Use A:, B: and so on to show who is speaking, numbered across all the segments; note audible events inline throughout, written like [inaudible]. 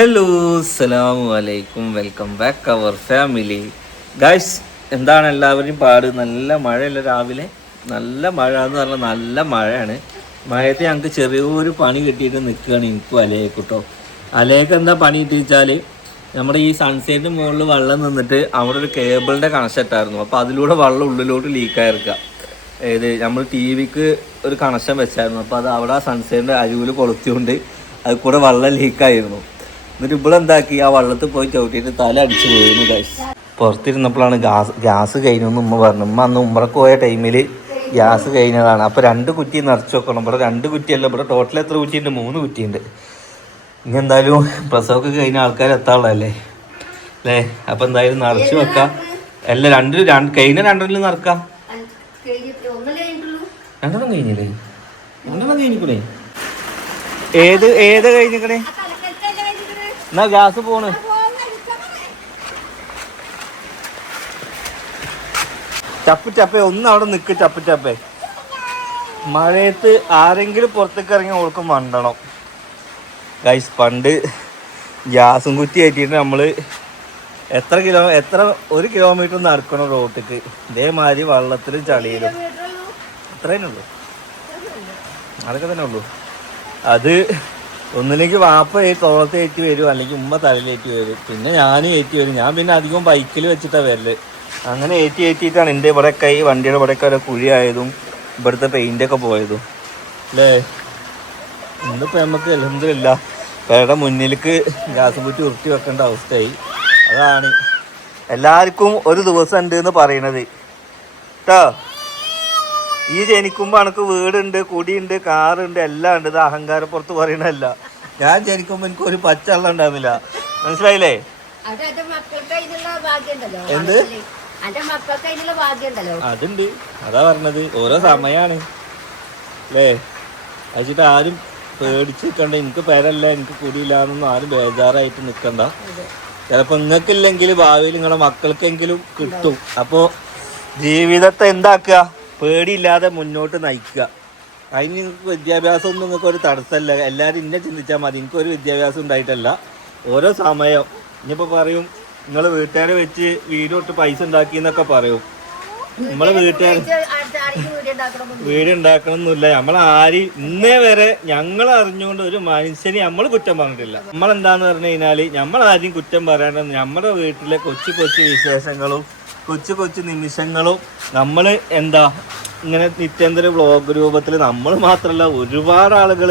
A: Hello അസ്സലാമു അലൈക്കും welcome back our family guys എന്താണ് എല്ലാവരും പാട്? നല്ല മഴയല്ല രാവിലെ? നല്ല മഴ എന്ന് പറഞ്ഞാൽ നല്ല മഴയാണ്. മഴയത്ത് ഞങ്ങൾക്ക് ചെറിയൊരു പണി കിട്ടിയിട്ട് നിൽക്കുകയാണ് എനിക്കും അലയേക്കൂട്ടോ അലയൊക്കെ എന്താ പണി കിട്ടിച്ചാൽ നമ്മുടെ ഈ സൺസെറ്റിന് മുകളിൽ വെള്ളം നിന്നിട്ട് അവിടെ ഒരു കേബിളിന്റെ കണക്ഷൻ ഇട്ടായിരുന്നു. അപ്പോൾ അതിലൂടെ വെള്ളം ഉള്ളിലോട്ട് ലീക്കായിരിക്കുക ഏത് നമ്മൾ ടി വിക്ക് ഒരു കണക്ഷൻ വെച്ചായിരുന്നു. അപ്പോൾ അത് അവിടെ സൺസെറ്റിന്റെ അരുവിൽ കൊളുത്തിയോണ്ട് അത് കൂടെ വെള്ളം ലീക്കായിരുന്നു എന്നിട്ട് ഇവിടെ എന്താക്കി ആ വെള്ളത്തിൽ പോയി ചവിട്ടിയിട്ട് തല അടിച്ച് വീണു ഗൈസ് പുറത്തിരുന്നപ്പോഴാണ് ഗ്യാസ് ഗ്യാസ് കഴിഞ്ഞെന്ന് ഉമ്മ പറഞ്ഞു. ഉമ്മ അന്ന് ഉമ്മറക്ക് പോയ ടൈമിൽ ഗ്യാസ് കഴിഞ്ഞതാണ്. അപ്പോൾ രണ്ട് കുറ്റി നിറച്ച് വെക്കണം. ഇവിടെ രണ്ട് കുറ്റിയല്ല ഇവിടെ ടോട്ടൽ എത്ര കുറ്റിയുണ്ട്? മൂന്ന് കുറ്റിയുണ്ട്. ഇനി എന്തായാലും പ്രസവമൊക്കെ കഴിഞ്ഞ ആൾക്കാർ എത്താനുള്ളതല്ലേ? അല്ലേ? അപ്പം എന്തായാലും നിറച്ച് വെക്കാം. അല്ല രണ്ട് രണ്ട് കഴിഞ്ഞ രണ്ടെണ്ണം നിറക്കാം രണ്ടെണ്ണം കഴിഞ്ഞില്ലേ? രണ്ടെണ്ണം കഴിഞ്ഞിക്കണേ ഏത് ഏത് കഴിഞ്ഞിക്കണേ? എന്നാ ഗ്യാസ് പോണ്. ചപ്പ് ചപ്പേ ഒന്ന് അവിടെ നിക്ക് ചപ്പ് ചപ്പേ. മഴയത്ത് ആരെങ്കിലും പുറത്തേക്ക് ഇറങ്ങി ഓൾക്കും മണ്ടണം ഗൈസ് പണ്ട് ഗ്യാസും കുറ്റി കയറ്റിയിട്ട് നമ്മൾ എത്ര കിലോ എത്ര ഒരു കിലോമീറ്റർ നടക്കണം റോട്ടിക്ക്. ഇതേമാതിരി വെള്ളത്തിലും ചളിയിലും. അത്രേ ഉള്ളൂ. അതൊക്കെ തന്നെ ഉള്ളൂ. അത് ഒന്നിലേക്ക് വാപ്പ ഈ തോളത്ത് കയറ്റി വരും അല്ലെങ്കിൽ ഉമ്മ തലയിലേറ്റി വരും. പിന്നെ ഞാനും കയറ്റി വരും. ഞാൻ പിന്നെ അധികം ബൈക്കിൽ വെച്ചിട്ടാണ് വരൽ. അങ്ങനെ ഏറ്റി ഏറ്റിയിട്ടാണ് എന്റെ ഇവിടെയൊക്കെ ഈ വണ്ടിയുടെ ഇവിടെയൊക്കെ ഒരു കുഴിയായതും ഇവിടുത്തെ പെയിന്റൊക്കെ പോയതും. അല്ലേ? ഇന്നിപ്പോൾ നമുക്ക് അലഹമില്ല പേരുടെ മുന്നിലേക്ക് ഗ്യാസ് പൂട്ടി ഉരുട്ടി വെക്കേണ്ട അവസ്ഥയായി. അതാണ് എല്ലാവർക്കും ഒരു ദിവസം ഉണ്ട് എന്ന് പറയണത്. കേട്ടോ ഈ ജനിക്കുമ്പോ എനിക്ക് വീടുണ്ട് കുടിയുണ്ട് കാറുണ്ട് എല്ലാം ഉണ്ട്. ഇത് അഹങ്കാരം പുറത്ത് പറയണല്ല ഞാൻ ജനിക്കുമ്പോ എനിക്ക് ഒരു പച്ചള്ള ഉണ്ടാവില്ല. മനസ്സിലായില്ലേ? എന്ത്? അതുണ്ട്. അതാ പറഞ്ഞത്. ഓരോ സമയാണ്. അല്ലേ? അയച്ചിട്ട് ആരും പേടിച്ച് നിൽക്കണ്ട എനിക്ക് പേരല്ല എനിക്ക് കുടിയില്ല എന്നൊന്നും ആരും ബേജാറായിട്ട് നിൽക്കണ്ട ചിലപ്പോ നിങ്ങൾക്കില്ലെങ്കിൽ ഭാവിയിൽ നിങ്ങളുടെ മക്കൾക്കെങ്കിലും കിട്ടും. അപ്പോൾ ജീവിതത്തെ എന്താക്കുക? പേടിയില്ലാതെ മുന്നോട്ട് നയിക്കുക. അതിന് നിങ്ങൾക്ക് വിദ്യാഭ്യാസം ഒന്നും നിങ്ങൾക്ക് ഒരു തടസ്സമല്ല. എല്ലാവരും ഇന്നെ ചിന്തിച്ചാൽ മതി. എനിക്കൊരു വിദ്യാഭ്യാസം ഉണ്ടായിട്ടല്ല. ഓരോ സമയം. ഇനിയിപ്പോൾ പറയും നിങ്ങൾ വീട്ടുകാരെ വെച്ച് വീട് തൊട്ട് പൈസ ഉണ്ടാക്കി എന്നൊക്കെ പറയും. നമ്മളെ വീട്ടുകാർ വീട് ഉണ്ടാക്കണമെന്നില്ല നമ്മൾ ആര് ഇന്നേ വരെ ഞങ്ങൾ അറിഞ്ഞുകൊണ്ട് ഒരു മനുഷ്യനെ നമ്മൾ കുറ്റം പറഞ്ഞിട്ടില്ല. നമ്മൾ എന്താന്ന് പറഞ്ഞു കഴിഞ്ഞാൽ നമ്മൾ ആരും കുറ്റം പറയാനും നമ്മുടെ വീട്ടിലെ കൊച്ചു കൊച്ചു വിശേഷങ്ങളും കൊച്ചു കൊച്ചു നിമിഷങ്ങളും നമ്മൾ എന്താ ഇങ്ങനെ നിത്യാന്തര വ്ളോഗ് രൂപത്തിൽ നമ്മൾ മാത്രമല്ല ഒരുപാട് ആളുകൾ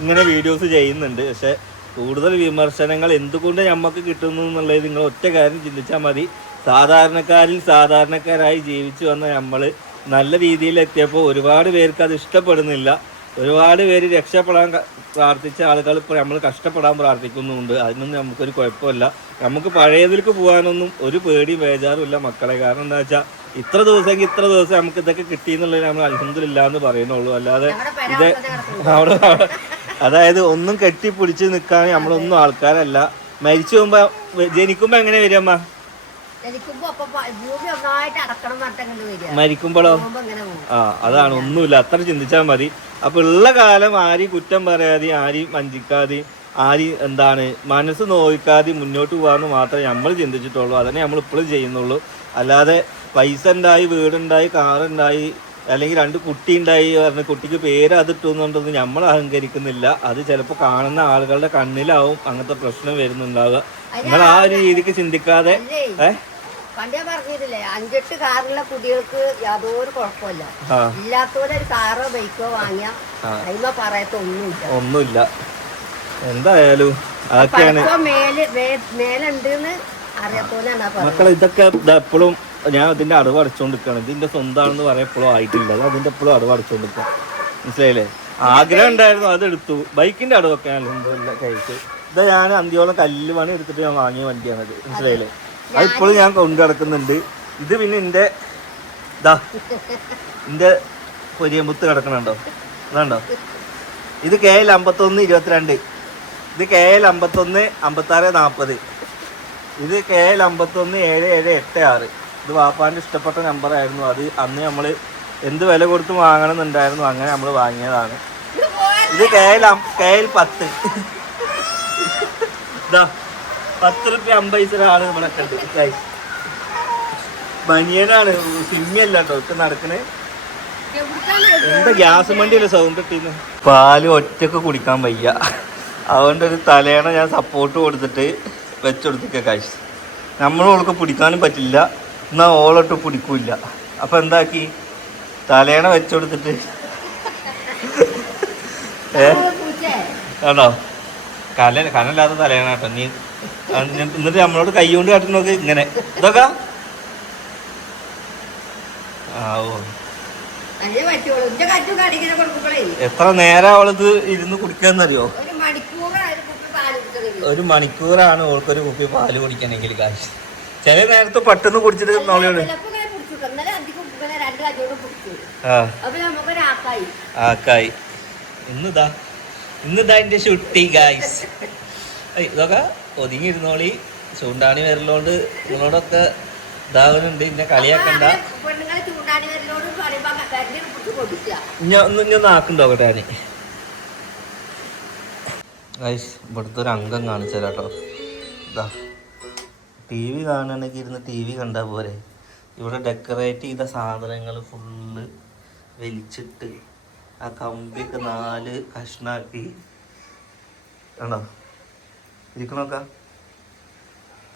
A: ഇങ്ങനെ വീഡിയോസ് ചെയ്യുന്നുണ്ട്. പക്ഷെ കൂടുതൽ വിമർശനങ്ങൾ എന്തുകൊണ്ട് നമുക്ക് കിട്ടുന്നു എന്നുള്ളത് നിങ്ങൾ ഒറ്റ കാര്യം ചിന്തിച്ചാൽ മതി. സാധാരണക്കാരിൽ സാധാരണക്കാരായി ജീവിച്ചു വന്ന നമ്മൾ നല്ല രീതിയിൽ എത്തിയപ്പോൾ ഒരുപാട് പേർക്ക് അത് ഇഷ്ടപ്പെടുന്നില്ല. ഒരുപാട് പേര് രക്ഷപ്പെടാൻ പ്രാർത്ഥിച്ച ആളുകൾ ഇപ്പോൾ നമ്മൾ കഷ്ടപ്പെടാൻ പ്രാർത്ഥിക്കുന്നുണ്ട്. അതിനൊന്നും നമുക്കൊരു കുഴപ്പമില്ല. നമുക്ക് പഴയതിലേക്ക് പോകാനൊന്നും ഒരു പേടിയും ബേജാറും ഇല്ല മക്കളെ. കാരണം എന്താ വെച്ചാൽ ഇത്ര ദിവസമെങ്കിൽ ഇത്ര ദിവസം നമുക്ക് ഇതൊക്കെ കിട്ടി എന്നുള്ളത് നമ്മൾ അത്ഭുതമില്ല എന്ന് പറയുന്നുള്ളൂ. അല്ലാതെ ഇത് അവിടെ അതായത് ഒന്നും കെട്ടിപ്പിടിച്ച് നിൽക്കാൻ നമ്മളൊന്നും ആൾക്കാരല്ല. മരിച്ചു പോകുമ്പോ ജനിക്കുമ്പോ എങ്ങനെ
B: വരും അമ്മ?
A: മരിക്കുമ്പോഴോ? ആ അതാണ്. ഒന്നുമില്ല. അത്ര ചിന്തിച്ചാൽ മതി. അപ്പൊ ഉള്ള കാലം ആരെയും കുറ്റം പറയാതെ ആരെയും വഞ്ചിക്കാതെ ആരെയും എന്താണ് മനസ്സ് നോവിക്കാതെ മുന്നോട്ട് പോകാമെന്ന് മാത്രമേ നമ്മൾ ചിന്തിച്ചിട്ടുള്ളൂ. അതന്നെ നമ്മൾ ഇപ്പോഴും ചെയ്യുന്നുള്ളൂ. അല്ലാതെ പൈസ ഉണ്ടായി വീടുണ്ടായി കാറുണ്ടായി അല്ലെങ്കിൽ രണ്ട് കുട്ടി ഉണ്ടായി പറഞ്ഞ കുട്ടിക്ക് പേര് അതിട്ടുന്നുണ്ടെന്ന് നമ്മൾ അഹങ്കരിക്കുന്നില്ല. അത് ചിലപ്പോൾ കാണുന്ന ആളുകളുടെ കണ്ണിലാവും അങ്ങനത്തെ പ്രശ്നം വരുന്നുണ്ടാവുക. നിങ്ങൾ ആ ഒരു രീതിക്ക് ചിന്തിക്കാതെ ഏഹ്
B: പണ്ട് ഞാൻ പറഞ്ഞിട്ടില്ലേ അഞ്ചെട്ട് കാറുള്ള കുട്ടികൾക്ക് യാതൊരു കുഴപ്പമില്ല. ഇല്ലാത്തവരെ ഒരു കാറോ ബൈക്കോ വാങ്ങിയ അതിമ പറയത്ത ഒന്നുമില്ല.
A: ഒന്നുമില്ല. എന്തായാലും അതൊക്കെയാണ്
B: മേലുണ്ടെന്ന്
A: മക്കളെ ഇതൊക്കെ എപ്പോഴും ഞാൻ ഇതിന്റെ അടവ് അടച്ചുകൊണ്ടിരിക്കുകയാണ് ഇതിന്റെ സ്വന്തമാണെന്ന് പറയാൻ എപ്പോഴും ആയിട്ടില്ല. അത് അതിന്റെ എപ്പോഴും അടവ് അടച്ചുകൊണ്ടിരിക്കുക മനസ്സിലായില്ലേ? ആഗ്രഹം ഉണ്ടായിരുന്നു അത് എടുത്തു. ബൈക്കിന്റെ അടവൊക്കെ അലഹമില്ല കഴിച്ചു. ഇതാ ഞാൻ അന്തിയോളം കല്ല് പണി എടുത്തിട്ട് ഞാൻ വാങ്ങിയ വണ്ടിയാണത്. മനസ്സിലായില്ലേ? അത് ഇപ്പോഴും ഞാൻ കൊണ്ടു കിടക്കുന്നുണ്ട് ഇത് പിന്നെ എന്റെ ഇതാ എന്റെ പൊരിയമ്പുത്ത് കിടക്കണുണ്ടോ? അതാണ്ടോ ഇത് കെ എൽ അമ്പത്തൊന്ന് ഇരുപത്തിരണ്ട്. ഇത് കെ എൽ അമ്പത്തൊന്ന് അമ്പത്താറ് നാൽപ്പത് ഇത് കെ എൽ അമ്പത്തൊന്ന് ഏഴ് ഏഴ് എട്ട് ആറ്. ഇത് വാപ്പാന്റെ ഇഷ്ടപ്പെട്ട നമ്പറായിരുന്നു അത് അന്ന് നമ്മൾ എന്ത് വില കൊടുത്ത് വാങ്ങണം എന്നുണ്ടായിരുന്നു അങ്ങനെ നമ്മൾ വാങ്ങിയതാണ്. ഇത് കെ എൽ കെ എൽ പത്ത്. ഇതാ പത്ത് റുപ്യ അമ്പത് പൈസ ഒരാൾ ഇവിടെ കണ്ടു. ഗൈസ് ബനിയനാണ്. സിമ്മിയല്ല കേട്ടോ. ഒക്കെ നടക്കണേ. എന്താ ഗ്യാസ് വണ്ടിയല്ലേ സൗണ്ട് കിട്ടിന്ന് പാൽ ഒറ്റയ്ക്ക് കുടിക്കാൻ വയ്യ. അതുകൊണ്ട് ഒരു തലേണ ഞാൻ സപ്പോർട്ട് കൊടുത്തിട്ട് വെച്ചെടുത്തിക്ക കാശ് നമ്മൾ ഓൾക്ക് പിടിക്കാനും പറ്റില്ല. എന്നാൽ ഓളൊട്ട് പിടിക്കൂല അപ്പൊ എന്താക്കി? തലേണ വെച്ചെടുത്തിട്ട്. ഏ? ആണോ? കല കനല്ലാത്ത തലേണ കേട്ടോ. നീ എന്നിട്ട് നമ്മളോട് കൈ കൊണ്ട് നോക്ക് ഇങ്ങനെ. ഇതൊക്കെ? എത്ര നേരം അവളിത് ഇരുന്ന് കുടിക്കാന്നറിയോ?
B: ഒരു
A: മണിക്കൂറാണ് ഓൾക്കൊരു കുപ്പി പാൽ കുടിക്കണമെങ്കിൽ കാശ് ചില നേരത്ത് പെട്ടെന്ന് കുടിച്ചിട്ട് നോളിയോട് ആക്കായി. ഇന്നിതാ. ഇന്നിതാ എന്റെ ഷുട്ടി ഗായ്സ് ഇതൊക്കെ? ഒതുങ്ങിയിരുന്നോളി. ചൂണ്ടാണി വരലോണ്ട് നിങ്ങളോടൊക്കെ ഇതാവുന്നുണ്ട് ഇന്നെ കളിയാക്കണ്ട. ഒന്ന് ആക്കുണ്ടോക്കട്ടെ ഞാൻ ഗൈസ് ഇവിടുത്തെ ഒരു അംഗം കാണിച്ചു തരാം കേട്ടോ ഇതാ. ടി വി കാണണമെങ്കിൽ ഇരുന്ന് ടി വി കണ്ടാൽ പോരെ. ഇവിടെ ഡെക്കറേറ്റ് ചെയ്ത സാധനങ്ങൾ ഫുള്ള് വലിച്ചിട്ട് ആ കമ്പിക്ക് നാല് കഷ്ണാക്കി. കണ്ടോ? ഇരിക്കണോക്ക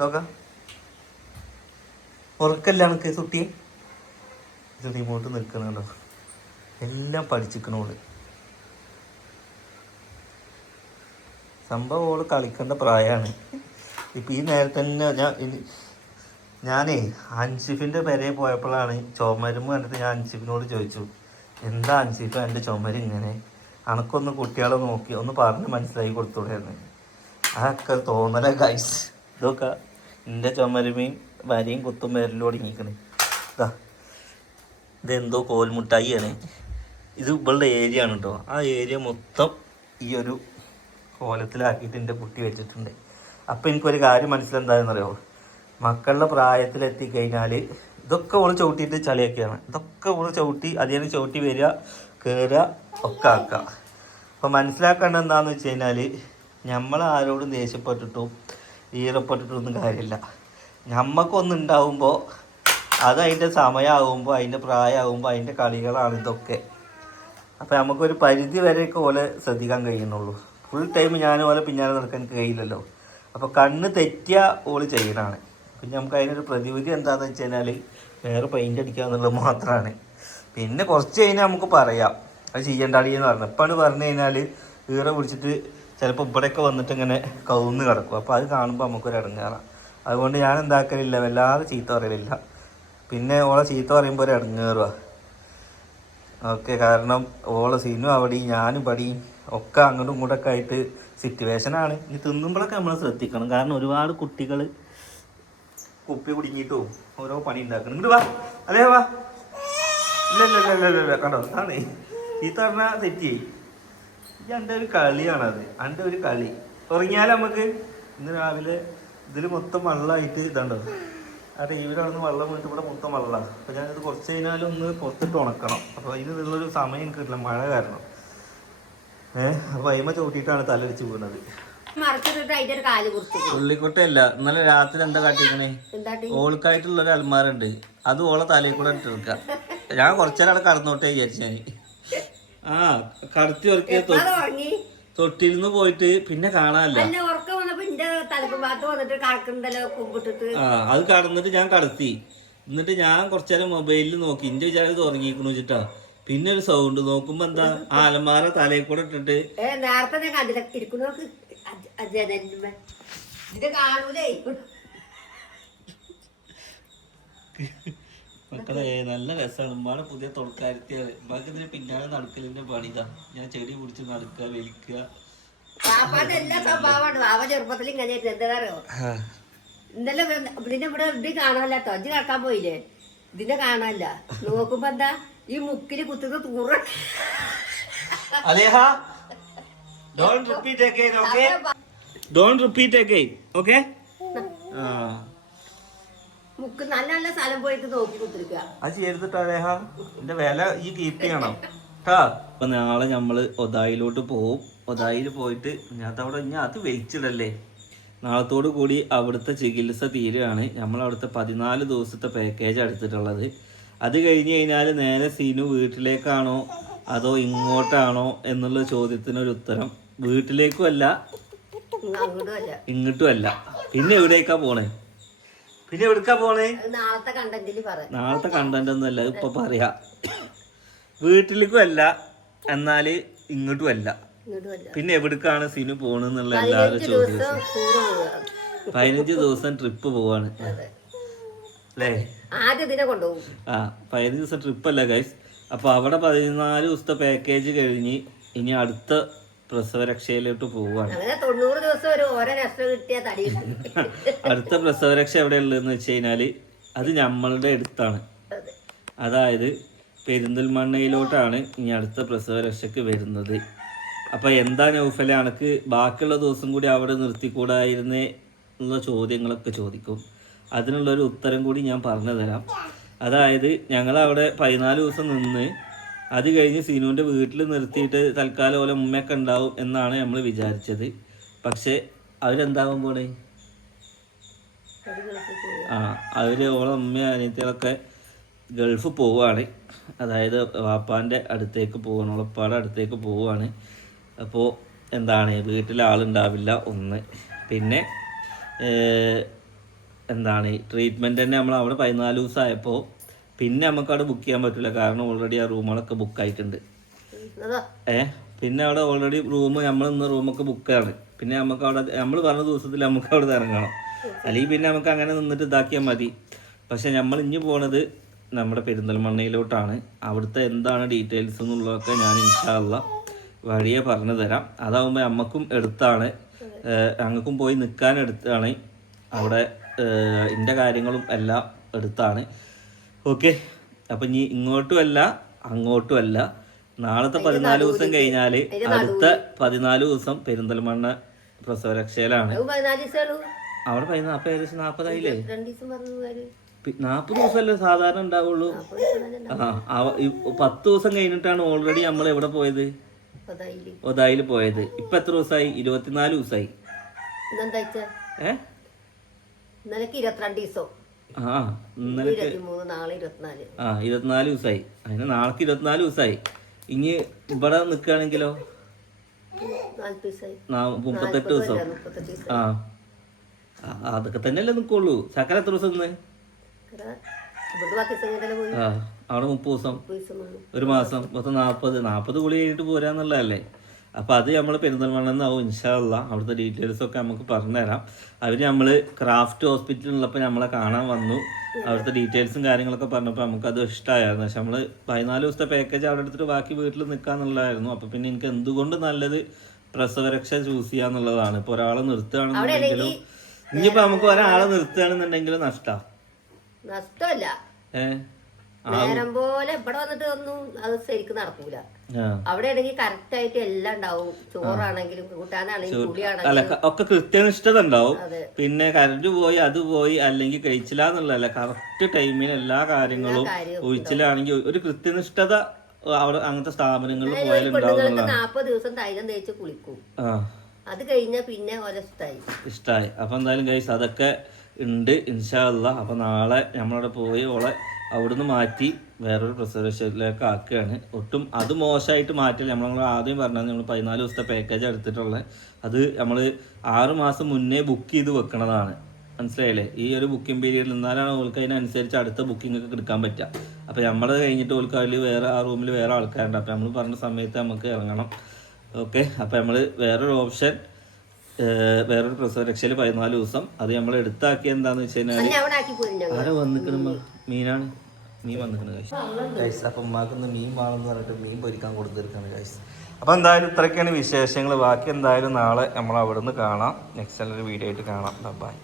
A: നോക്കാം. ഉറക്കല്ല എനിക്ക് സുട്ടിയെ? ഇത് നിൽക്കണല്ലോ എല്ലാം പഠിച്ചിക്കണോൾ സംഭവം ഓൾ കളിക്കേണ്ട പ്രായമാണ് ഇപ്പം ഈ നേരത്തെ തന്നെ ഞാൻ ഞാനേ അൻസിഫിന്റെ പെരയെ പോയപ്പോഴാണ് ചുമരുമ്പ് കണ്ടിട്ട് ഞാൻ അൻസിഫിനോട് ചോദിച്ചു എന്താ അൻസിഫ് എന്റെ ചുമര് ഇങ്ങനെ? അണക്കൊന്ന് കുട്ടികളെ നോക്കി ഒന്ന് പറഞ്ഞ് മനസ്സിലാക്കി കൊടുത്തൂടായിരുന്നു അതൊക്കെ തോന്നല ഗൈസ് ഇതൊക്കെ എന്റെ ചുമരുമയും വരയും കുത്തും വരലും ഒടുങ്ങിക്കണ്. ഇതാ ഇതെന്തോ കോൽമുട്ടായിയാണ്. ഇത് ഇവളുടെ ഏരിയ ആണ് കേട്ടോ ആ ഏരിയ മൊത്തം ഈ ഒരു കോലത്തിലാക്കിയിട്ട് എന്റെ കുട്ടി വെച്ചിട്ടുണ്ട്. അപ്പോൾ എനിക്കൊരു കാര്യം മനസ്സിലെന്താണെന്നറിയോ? മക്കളുടെ പ്രായത്തിലെത്തി കഴിഞ്ഞാൽ ഇതൊക്കെ ഓൾ ചവിട്ടിയിട്ട് ചളിയൊക്കെയാണ്. ഇതൊക്കെ ഓൾ ചവിട്ടി അതിന് ചവിട്ടി വരിക കയറുക ഒക്കെ ആക്കുക. അപ്പോൾ മനസ്സിലാക്കേണ്ടത് എന്താണെന്ന് വെച്ച് കഴിഞ്ഞാൽ നമ്മൾ ആരോടും ദേഷ്യപ്പെട്ടിട്ടും ഈറപ്പെട്ടിട്ടും ഒന്നും കാര്യമില്ല. ഞമ്മക്കൊന്നുണ്ടാവുമ്പോൾ അത് അതിന്റെ സമയമാകുമ്പോൾ അതിന്റെ പ്രായമാകുമ്പോൾ അതിന്റെ കളികളാണ് ഇതൊക്കെ. അപ്പോൾ നമുക്കൊരു പരിധി വരെയൊക്കെ ഓലെ ശ്രദ്ധിക്കാൻ കഴിയുന്നുള്ളൂ. ഫുൾ ടൈം ഞാൻ ഓലെ പിന്നാലെ നടക്കാൻ കഴിയില്ലല്ലോ. അപ്പോൾ കണ്ണ് തെറ്റിയ ഓൾ ചെയ്യണതാണ് പിന്നെ നമുക്ക് അതിനൊരു പ്രതിവിധി എന്താണെന്ന് വെച്ച് കഴിഞ്ഞാൽ വേറെ പെയിന്റ് അടിക്കുക എന്നുള്ളത് മാത്രമാണ് പിന്നെ കുറച്ച് കഴിഞ്ഞാൽ നമുക്ക് പറയാം. അത് ചെയ്യണ്ടാടി എന്ന് പറഞ്ഞു. ഇപ്പോൾ പറഞ്ഞു കഴിഞ്ഞാൽ ഈറ പിടിച്ചിട്ട് ചിലപ്പോൾ ഇവിടെയൊക്കെ വന്നിട്ട് ഇങ്ങനെ കവുന്ന് കിടക്കും. അപ്പോൾ അത് കാണുമ്പോൾ നമുക്കൊരു ഇടങ്ങാറാണ് അതുകൊണ്ട് ഞാൻ എന്താക്കലില്ല വല്ലാതെ ചീത്ത പറയലില്ല. പിന്നെ ഓളെ ചീത്ത പറയുമ്പോൾ ഒരു ഇടങ്ങേറുക ഓക്കെ കാരണം ഓളെ സീനും അവിടെയും ഞാനും പടിയും ഒക്കെ അങ്ങോട്ടും ഇങ്ങോട്ടൊക്കെ ആയിട്ട് സിറ്റുവേഷനാണ് ഇനി തിന്നുമ്പോഴൊക്കെ നമ്മൾ ശ്രദ്ധിക്കണം. കാരണം ഒരുപാട് കുട്ടികൾ കുപ്പി കുടുങ്ങിയിട്ടും ഓരോ പണി ഉണ്ടാക്കണം. ഇങ്ങോട്ട് വാ. അതെ വാ. ഇല്ല ഇല്ല ഇല്ല ഇല്ല ഇല്ല കണ്ടോ? അതാണ് ഈ പറഞ്ഞാൽ തെറ്റി. ഈ എന്റെ ഒരു കളിയാണത്. എന്റെ ഒരു കളി. ഉറങ്ങിയാൽ നമുക്ക് ഇന്ന് രാവിലെ ഇതിൽ മൊത്തം വെള്ളമായിട്ട് ഇതുണ്ടോ ആ ടീവിലാണെന്ന് വെള്ളം വീട്ടിൽ ഇവിടെ മൊത്തം വെള്ളമാണ് അപ്പോൾ ഞാനിത് കുറച്ച് കഴിഞ്ഞാലും ഒന്ന് പുറത്തിട്ട് ഉണക്കണം. അപ്പോൾ അതിനുള്ളൊരു സമയം എനിക്ക് കിട്ടില്ല മഴ കാരണം. ഏഹ് അപ്പോൾ അയിമ ചവിട്ടിയിട്ടാണ് തലടിച്ച് വീണത്.
B: കുറിച്ചു
A: പുള്ളിക്കൊട്ടയല്ല ഇന്നലെ രാത്രി എന്താ കാട്ടിക്കണേ
B: ഓൾക്കായിട്ടുള്ളൊരു
A: ഓൾക്കായിട്ടുള്ള ഒരു അൽമാരുണ്ട് അത് ഓളെ തലയിൽ കൂടെ ഇട്ടെടുക്കാം ഞാൻ കുറച്ചേരം കടന്നോട്ടെ വിചാരിച്ചു ഞാൻ ആ കടത്തി ഉറക്കിയ തൊട്ടിരുന്ന് പോയിട്ട് പിന്നെ കാണാനല്ല. ആ അത് കടന്നിട്ട് ഞാൻ കടത്തി. എന്നിട്ട് ഞാൻ കുറച്ചേരം മൊബൈലിൽ നോക്കി. എന്റെ വിചാരം ഇത് ഉറങ്ങിക്കണു വെച്ചിട്ടാ. പിന്നെ ഒരു സൗണ്ട് നോക്കുമ്പോ എന്താ ആ അലമാര തലയിൽ കൂടെ ഇട്ടിട്ട്
B: നേരത്തെ
A: മക്കളെ നല്ല രസമാണ് ഉമ്മാടെ പുതിയ തൊടക്കാരത്തിയാണ് ഉമ്മാക്ക് ഇതിന് പിന്നാലെ നടക്കലിന്റെ പണിതാ ഞാൻ ചെടി പിടിച്ച് നടക്കുക വലിക്കുക
B: പാപ്പാന്റെ എല്ലാ സ്വഭാവമാണ്. അവ ചെറുപ്പത്തിൽ ഇന്നലെ ഇതിന്റെ ഇവിടെ ഇത് കാണാനല്ല തൊഞ്ച് കിടക്കാൻ പോയില്ലേ? ഇതിന്റെ കാണാനല്ല. നോക്കുമ്പോ എന്താ? ഈ മുക്കിൽ കുത്തുന്ന തൂറ.
A: അലേഹ don't repeat again okay don't repeat again okay ആ.
B: മുക്ക് നല്ല നല്ല സ്ഥലം പോയിട്ട് നോക്കി കുത്തിരിക്കുക
A: അത് ചെയ്തിട്ടാ അലേഹ എന്റെ വില ഈ കീപ്പ് ചെയ്യണം ട്ടാ അപ്പൊ നാളെ നമ്മൾ ഒതായിലോട്ട് പോവും. ഒതായിൽ പോയിട്ട് ഞാൻ അവിടെ ഞാൻ അത് വലിച്ചിടല്ലേ നാളത്തോടു കൂടി അവിടുത്തെ ചികിത്സ തീരുകയാണ്. നമ്മൾ അവിടുത്തെ പതിനാല് ദിവസത്തെ പാക്കേജ് എടുത്തിട്ടുള്ളത്. അത് കഴിഞ്ഞ് കഴിഞ്ഞാൽ നേരെ സീനു വീട്ടിലേക്കാണോ? അതോ ഇങ്ങോട്ടാണോ? എന്നുള്ള ചോദ്യത്തിനൊരു ഉത്തരം. വീട്ടിലേക്കും അല്ല. ഇങ്ങോട്ടും അല്ല. പിന്നെ എവിടേക്കാ പോണേ? പിന്നെ എവിടേക്കാ പോണേ?
B: നാളത്തെ കണ്ടന്റിൽ പറ.
A: നാളത്തെ കണ്ടന്റ് ഒന്നുമല്ല ഇപ്പൊ പറയാ. വീട്ടിലേക്കും അല്ല എന്നാൽ ഇങ്ങോട്ടും അല്ല. പിന്നെ എവിടേക്കാണ് സിനു പോണെന്നുള്ള എല്ലാവരും ചോദ്യം. പതിനഞ്ച് ദിവസം ട്രിപ്പ് പോവാണ്. അല്ലേ? ആ പതിനഞ്ച് ദിവസം ട്രിപ്പ് അല്ല ഗൈസ് അപ്പൊ അവിടെ പതിനാല് ദിവസത്തെ പാക്കേജ് കഴിഞ്ഞ് ഇനി അടുത്ത പ്രസവരക്ഷയിലോട്ട് പോവാണ്
B: അങ്ങനെ തൊണ്ണൂറ് ദിവസം ഒരു ഓരോ കിട്ടിയ തടി. [laughs]
A: അടുത്ത പ്രസവരക്ഷ എവിടെയുള്ളതെന്ന് വെച്ച് കഴിഞ്ഞാൽ അത് നമ്മളുടെ അടുത്താണ്
B: അതെ.
A: അതായത് പെരിന്തൽമണ്ണയിലോട്ടാണ് ഇനി അടുത്ത പ്രസവരക്ഷയ്ക്ക് വരുന്നത് അപ്പം എന്താ നൗഫല അനക്ക് ബാക്കിയുള്ള ദിവസം കൂടി അവിടെ നിർത്തിക്കൂടായിരുന്നേ എന്നുള്ള ചോദ്യങ്ങളൊക്കെ ചോദിക്കും അതിനുള്ളൊരു ഉത്തരം കൂടി ഞാൻ പറഞ്ഞു തരാം അതായത് ഞങ്ങൾ അവിടെ പതിനാല് ദിവസം നിന്ന് അത് കഴിഞ്ഞ് സീനുവിന്റെ വീട്ടിൽ നിർത്തിയിട്ട് തൽക്കാലം ഓലെ ഉമ്മയൊക്കെ ഉണ്ടാവും എന്നാണ് നമ്മൾ വിചാരിച്ചത്. പക്ഷേ അവരെന്താവാൻ പോണേ. ആ അവർ ഓളെ ഉമ്മയും അനിയത്തികളൊക്കെ ഗൾഫ് പോവുകയാണ് അതായത് വാപ്പാന്റെ അടുത്തേക്ക് പോവാണ്. ഓളപ്പാടെ അടുത്തേക്ക് പോവുകയാണ് അപ്പോൾ എന്താണ്? വീട്ടിൽ ആളുണ്ടാവില്ല ഒന്ന്. പിന്നെ എന്താണ്? ട്രീറ്റ്മെന്റ് തന്നെ നമ്മൾ അവിടെ പതിനാല് ദിവസമായപ്പോൾ പിന്നെ നമുക്ക് അവിടെ ബുക്ക് ചെയ്യാൻ പറ്റില്ല കാരണം ഓൾറെഡി ആ റൂമുകളൊക്കെ ബുക്ക്
B: ആയിട്ടുണ്ട്.
A: ഏ? പിന്നെ അവിടെ ഓൾറെഡി റൂം നമ്മൾ ഇന്ന് റൂമൊക്കെ ബുക്കാണ് പിന്നെ നമുക്ക് അവിടെ നമ്മൾ പറഞ്ഞ ദിവസത്തിൽ നമുക്ക് അവിടെ ഇറങ്ങണം. അല്ലെങ്കിൽ പിന്നെ നമുക്ക് അങ്ങനെ നിന്നിട്ട് ഇതാക്കിയാൽ മതി. പക്ഷെ നമ്മൾ ഇനി പോണത് നമ്മുടെ പെരിന്തൽമണ്ണയിലോട്ടാണ്. അവിടുത്തെ എന്താണ് ഡീറ്റെയിൽസ് എന്നുള്ളതൊക്കെ ഞാൻ ഇൻഷാല്ല വഴിയെ പറഞ്ഞു തരാം. അതാവുമ്പോൾ അമ്മക്കും എടുത്താണ്. അങ്ങക്കും പോയി നിൽക്കാൻ എടുത്താണ്. അവിടെ എന്റെ കാര്യങ്ങളും എല്ലാം എടുത്താണ്. ഓക്കെ. അപ്പം ഇനി ഇങ്ങോട്ടും അല്ല അങ്ങോട്ടും അല്ല. നാളത്തെ പതിനാല് ദിവസം കഴിഞ്ഞാൽ അടുത്ത പതിനാല് ദിവസം പെരിന്തൽമണ്ണ പ്രസവരക്ഷയിലാണ്. അവിടെ അപ്പം ഏകദേശം നാൽപ്പതായില്ലേ
B: നാപ്പത്
A: നാൽപ്പത് ദിവസമല്ലേ സാധാരണ ഉണ്ടാവുള്ളൂ. ആ പത്ത് ദിവസം കഴിഞ്ഞിട്ടാണ് ഓൾറെഡി നമ്മൾ എവിടെ പോയത്? ഒതായിൽ പോയത്. ഇപ്പൊ എത്ര ദിവസമായി? ഇരുപത്തിനാല് ദിവസമായി.
B: ഏഹ് ഇരുപത്തിരണ്ട് ദിവസം.
A: ആ ഇന്നലെ
B: ഇരുപത്തിനാല്.
A: ആ ഇരുപത്തിനാല് ദിവസമായി അതിന് നാളത്തെ ഇരുപത്തിനാല് ദിവസമായി ഇനി ഇവിടെ നിൽക്കുകയാണെങ്കിലോ
B: നാല്പത് ദിവസമായി
A: നാ- മുപ്പത്തെട്ട് ദിവസം. ആ. അതൊക്കെ തന്നെയല്ലേ നിൽക്കുള്ളൂ ചക്കര എത്ര ദിവസം നിന്ന്? അവിടെ മുപ്പത് ദിവസം. ഒരു മാസം. മൊത്തം നാൽപ്പത്. നാൽപ്പത് കുളി കഴിഞ്ഞിട്ട് പോരാന്നുള്ളതല്ലേ? അപ്പം അത് നമ്മൾ പെരിന്തൽമണ്ണെന്നാവും ഇൻഷാല്ല അവിടുത്തെ ഡീറ്റെയിൽസ് ഒക്കെ നമുക്ക് പറഞ്ഞുതരാം. അവർ നമ്മൾ ക്രാഫ്റ്റ് ഹോസ്പിറ്റലിലുള്ളപ്പോൾ നമ്മളെ കാണാൻ വന്നു. അവിടുത്തെ ഡീറ്റെയിൽസും കാര്യങ്ങളൊക്കെ പറഞ്ഞപ്പോൾ നമുക്കത് ഇഷ്ടമായിരുന്നു പക്ഷെ നമ്മൾ പതിനാല് ദിവസത്തെ പാക്കേജ് അവിടെ എടുത്തിട്ട് ബാക്കി വീട്ടിൽ നിൽക്കാന്നുള്ളതായിരുന്നു അപ്പോൾ പിന്നെ എനിക്ക് എന്തുകൊണ്ട് നല്ലത് പ്രസവരക്ഷ ചൂസ് ചെയ്യാന്നുള്ളതാണ്. ഇപ്പോൾ ഒരാളെ നിർത്തുകയാണെന്നുണ്ടെങ്കിലും ഇനിയിപ്പോൾ നമുക്ക് ഒരാളെ നിർത്തുകയാണെന്നുണ്ടെങ്കിലും നഷ്ടമാണ്
B: നഷ്ടമല്ല
A: ഏഹ്
B: നേരം പോലെ ഇവിടെ വന്നിട്ട് ഒന്നും അത് ശരിക്ക് നടക്കൂല. അവിടെ ആണെങ്കിൽ കറക്റ്റ് ആയിട്ട് എല്ലാം ഉണ്ടാവും. ചോറാണെങ്കിലും കൂട്ടാനാണെങ്കിലും പുളിയാണെങ്കിലും.
A: ഒക്കെ കൃത്യനിഷ്ഠത ഉണ്ടാവും പിന്നെ കറണ്ട് പോയി അത് പോയി അല്ലെങ്കിൽ കഴിച്ചില്ല എന്നുള്ളതല്ല. കറക്റ്റ് ടൈമിൽ എല്ലാ കാര്യങ്ങളും
B: കാര്യം
A: ഒഴിച്ചിലാണെങ്കിൽ ഒരു കൃത്യനിഷ്ഠത അവിടെ അങ്ങനത്തെ സ്ഥാപനങ്ങളിൽ പോയാലും
B: നാപ്പത് ദിവസം തൈലം തേച്ച് കുളിക്കും. അത് കഴിഞ്ഞ പിന്നെ ഓരോ ഇഷ്ടമായി
A: ഇഷ്ടമായി അപ്പൊ എന്തായാലും കഴിച്ചു അതൊക്കെ ഉണ്ട് ഇൻഷാല്ല അപ്പൊ നാളെ നമ്മളവിടെ പോയി ഓളെ അവിടുന്ന് മാറ്റി വേറൊരു പ്രിസർവേഷനിലേക്ക് ആക്കുകയാണ്. ഒട്ടും അത് മോശമായിട്ട് മാറ്റില്ല. നമ്മൾ ആദ്യം പറഞ്ഞത് നമ്മൾ പതിനാല് ദിവസത്തെ പാക്കേജ് എടുത്തിട്ടുള്ളത് അത് നമ്മൾ ആറ് മാസം മുന്നേ ബുക്ക് ചെയ്ത് വെക്കണതാണ്. മനസ്സിലായില്ലേ? ഈ ഒരു ബുക്കിംഗ് പീരീഡിൽ നിന്നാലാണ് ഓൾക്ക് അതിനനുസരിച്ച് അടുത്ത ബുക്കിംഗ് ഒക്കെ എടുക്കാൻ പറ്റുക. അപ്പോൾ നമ്മളത് കഴിഞ്ഞിട്ട് ഓൾക്ക് അതിൽ വേറെ ആ റൂമിൽ വേറെ ആൾക്കാരുണ്ട്. അപ്പോൾ നമ്മൾ പറഞ്ഞ സമയത്ത് നമുക്ക് ഇറങ്ങണം. ഓക്കെ അപ്പോൾ നമ്മൾ വേറൊരു ഓപ്ഷൻ ഏഹ് പ്രസവ രക്ഷയിൽ പതിനാല് ദിവസം. അത് നമ്മൾ എടുത്താക്കി എന്താന്ന് വെച്ച് കഴിഞ്ഞാൽ ആരാ വന്നിക്കണ മീനാണ്? മീൻ വന്നിക്കണ കഴിച്ചു അപ്പൊ ഉമ്മാക്കൊന്ന് മീൻ വാങ്ങുന്ന പറഞ്ഞിട്ട് മീൻ പൊരിക്കാൻ കൊടുത്തിരിക്കാണ് കഴിച്ചു അപ്പം എന്തായാലും ഇത്രയൊക്കെയാണ് വിശേഷങ്ങൾ ബാക്കി എന്തായാലും നാളെ നമ്മൾ അവിടെ നിന്ന് കാണാം. നെക്സ്റ്റ് നല്ലൊരു വീഡിയോ ആയിട്ട് കാണാം. ബൈ